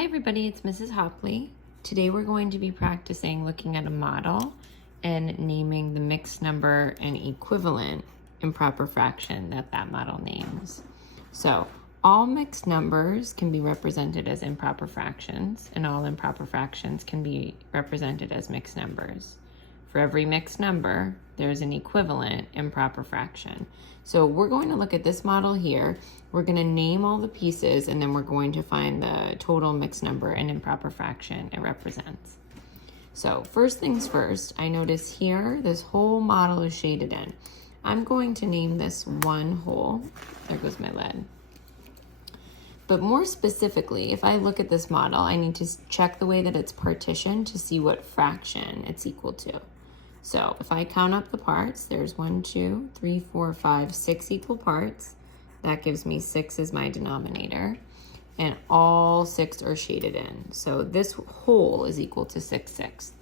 Hi everybody, it's Mrs. Hopley. Today we're going to be practicing looking at a model and naming the mixed number and equivalent improper fraction that model names. So all mixed numbers can be represented as improper fractions, and all improper fractions can be represented as mixed numbers. For every mixed number, there's an equivalent improper fraction. So we're going to look at this model here. We're going to name all the pieces, and then we're going to find the total mixed number and improper fraction it represents. So first things first, I notice here this whole model is shaded in. I'm going to name this one whole. There goes my lead. But more specifically, if I look at this model, I need to check the way that it's partitioned to see what fraction it's equal to. So if I count up the parts, there's 1, 2, 3, 4, 5, 6 equal parts. That gives me 6 as my denominator, and all 6 are shaded in. So this whole is equal to 6/6.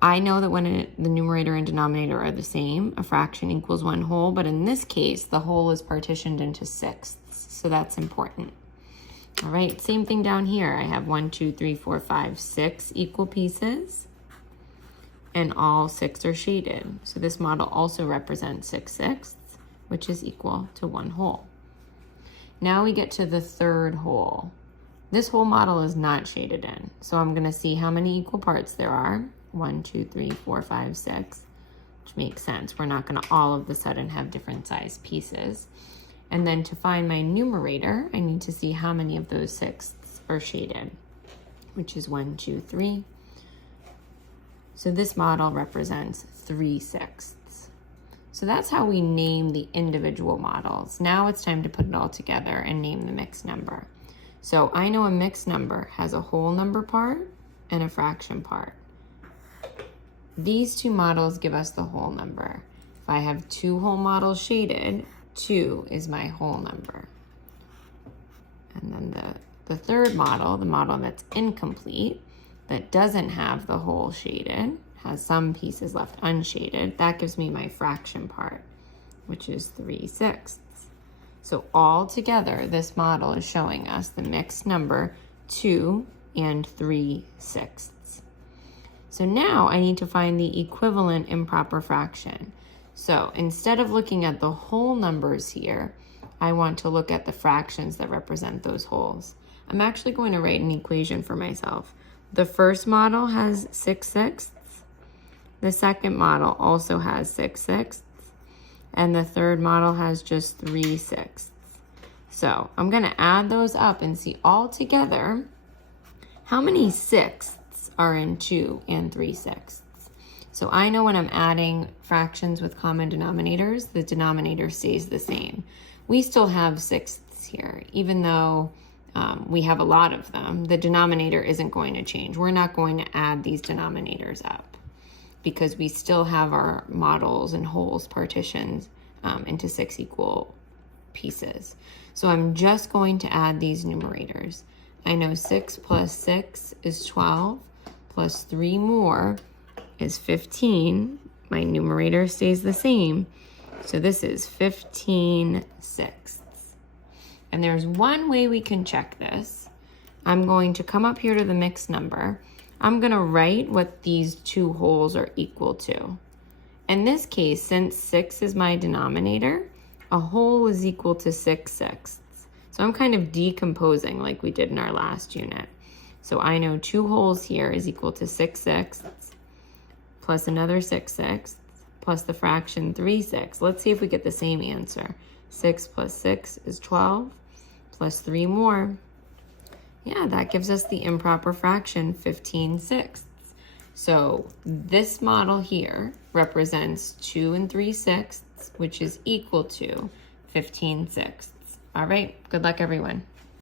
I know that when the numerator and denominator are the same, a fraction equals one whole, but in this case, the whole is partitioned into sixths, so that's important. All right, same thing down here. I have 1, 2, 3, 4, 5, 6 equal pieces, and all 6 are shaded. So this model also represents 6/6, which is equal to one whole. Now we get to the third whole. This whole model is not shaded in, so I'm going to see how many equal parts there are. 1, 2, 3, 4, 5, 6, which makes sense. We're not going to all of a sudden have different size pieces. And then to find my numerator, I need to see how many of those sixths are shaded, which is 1, 2, 3. So this model represents 3/6. So that's how we name the individual models. Now it's time to put it all together and name the mixed number. So I know a mixed number has a whole number part and a fraction part. These two models give us the whole number. If I have two whole models shaded, 2 is my whole number. And then the third model, the model that's incomplete, that doesn't have the whole shaded, has some pieces left unshaded, that gives me my fraction part, which is 3/6. So all together, this model is showing us the mixed number 2 and 3/6. So now I need to find the equivalent improper fraction. So instead of looking at the whole numbers here, I want to look at the fractions that represent those wholes. I'm actually going to write an equation for myself. The first model has 6/6. The second model also has 6/6. And the third model has just 3/6. So I'm going to add those up and see all together how many sixths are in 2 and 3/6. So I know when I'm adding fractions with common denominators, the denominator stays the same. We still have sixths here, even though we have a lot of them. The denominator isn't going to change. We're not going to add these denominators up because we still have our models and wholes partitioned into 6 equal pieces. So I'm just going to add these numerators. I know 6 plus 6 is 12, plus 3 more is 15. My numerator stays the same. So this is 15/6. And there's one way we can check this. I'm going to come up here to the mixed number. I'm going to write what these two wholes are equal to. In this case, since 6 is my denominator, a whole is equal to 6/6. So I'm kind of decomposing like we did in our last unit. So I know 2 wholes here is equal to 6/6 plus another 6/6 plus the fraction 3/6. Let's see if we get the same answer. 6 plus 6 is 12 plus 3 more. Yeah, that gives us the improper fraction 15/6. So this model here represents 2 and 3/6, which is equal to 15/6. All right, good luck everyone.